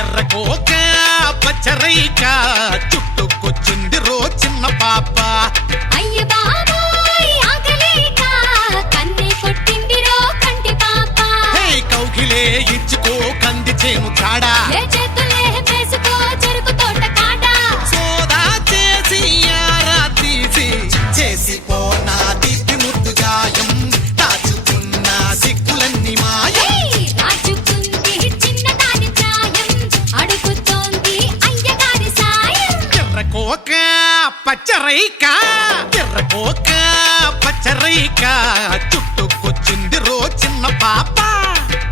ఎర్రకోక పచ్చరైక చుట్టుకొచ్చింది రో చిన్న పాప. అయ్య బాబోయ్ ఆగలేక కన్నే కొట్టింది రో కంటి పాప. హే కౌగిలే ఇచ్చుకో కంది చేను కాడా, ఏ చేతులే వేసుకో చెరుకు తోట కాడ. సోదా చేసి యారా తీసి చేసి పోనా దిప్పి ముద్దు గాయం, దాచుకున్న సిగ్గులన్నీ మాయం. ఏయ్ రాజుకుంది చిన్నదాని ప్రాయం, అడుగుతోంది అయ్యగారి సాయం. ఎర్రకోక పచ్చరైక ఎర్రకోక పచ్చరైక చుట్టుకొచ్చింది రో చిన్న పాప.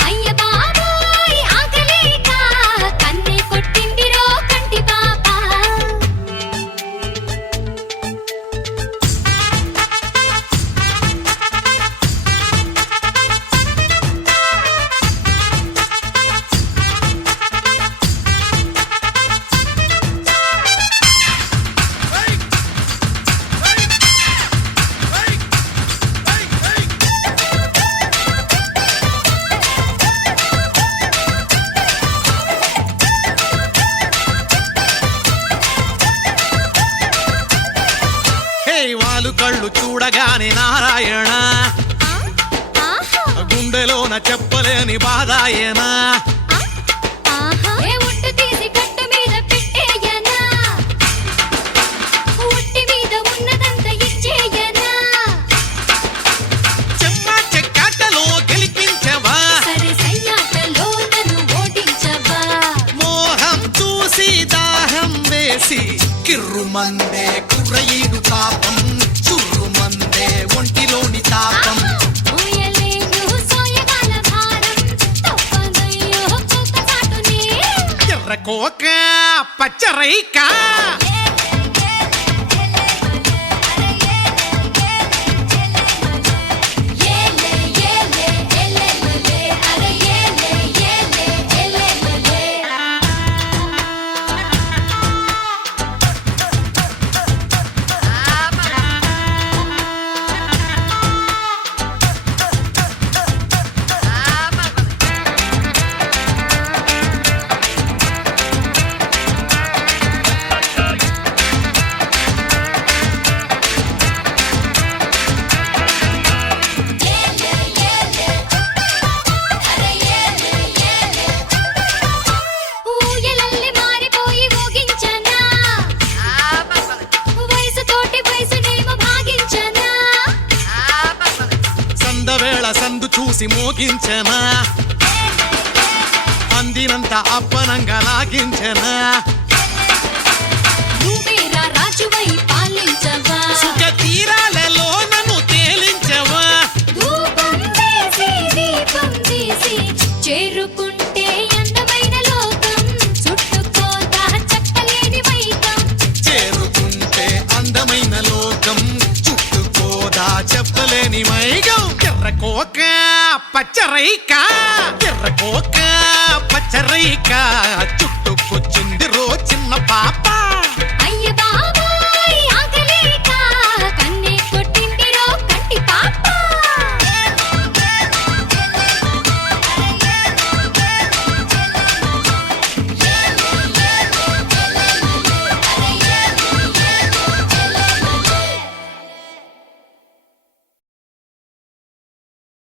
అయ్య బాబోయ్ ఆగలేక కన్నే కొట్టింది రో కంటి పాప. హే వాళ్ళు కళ్ళు చూడగానే నారాయణ, ఆహా గుండెలోన చెప్పలేని బాధాయనా. ఆహా ఏ ఉట్టు తీసి గట్టు మీద పెట్టేయనా, ఉట్టి మీద ఉన్నదంతా ఇచ్చేయనా. చెమ్మ చెక్కాటలో గెలిపించవా, సరే సయ్యాటలో నన్ను ఓడించవా. మోహం చూసి దాహం వేసి కిర్రుమందే కుర్రయీడు పాపం, చుర్రుమందే ఒంటిలోని తాపం. మోయలేను సోయగాల భారం, తప్పదయ్యో కుక్కచాటుని. ఎర్రకోక పచ్చరైక ఏలే ఏలే ఎల్లెల్లే, అరే ఏలే ఏలే ఎల్లెల్లే. ఊయలల్లి మారిపోయి ఊగించనా, వయసుతోటి వయసునేమో భాగించనా. సందవేళ సందు చూసి మోగించనా, అందినంత అప్పనంగా లాగించనా. నువ్వేరా రాజువై పాలించవా, సుఖ తీరాలలో నన్ను తేలించవా. ధూపం వేసి దీపం తీసి చేరుకుంటే అందమైన లోకం, చుట్టుకోదా చెప్పలేని వైకం. చేరుకుంటే అందమైన లోకం, చుట్టుకోదా చెప్పలేని మైగం. ఎర్రకోక పచ్చరైక ఎర్రకోక పచ్చరైక చుట్టుకొచ్చింది రో చిన్న పాప.